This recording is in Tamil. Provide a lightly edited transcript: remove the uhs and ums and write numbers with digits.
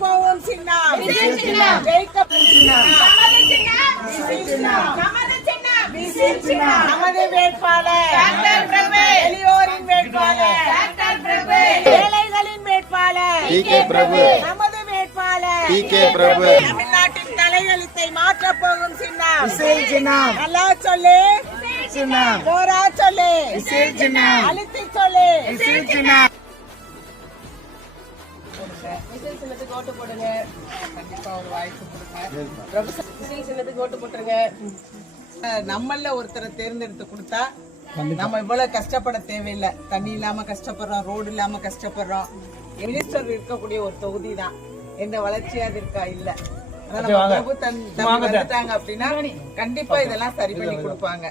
போவோம் சின்னம் ஜெயிக்க நமது வேட்பாளர் எளியோரின் வேட்பாளர் ஏழைகளின் வேட்பாளர் நமது வேட்பாளர் தமிழ்நாட்டின் தலையெழுத்தை மாற்றப் போகும் சின்னம் நல்லா சொல்லு போரா சொல்லு அழுத்தி சொல்லு ஓட்டு போடுங்க. கண்டிப்பா ஒரு வாய்ப்பு கொடுங்க. ஓட்டு போட்டுருங்க. நம்மள ஒருத்தரை தேர்ந்தெடுத்து கொடுத்தா நம்ம இவ்வளவு கஷ்டப்பட தேவையில்லை. தண்ணி இல்லாம கஷ்டப்படுறோம், ரோடு இல்லாம கஷ்டப்படுறோம். மினிஸ்டர் இருக்கக்கூடிய ஒரு தொகுதி தான். எந்த வளர்ச்சியாவது இருக்கா? இல்ல. பிரபு வந்துட்டாங்க அப்படின்னா கண்டிப்பா இதெல்லாம் சரி பண்ணி கொடுப்பாங்க.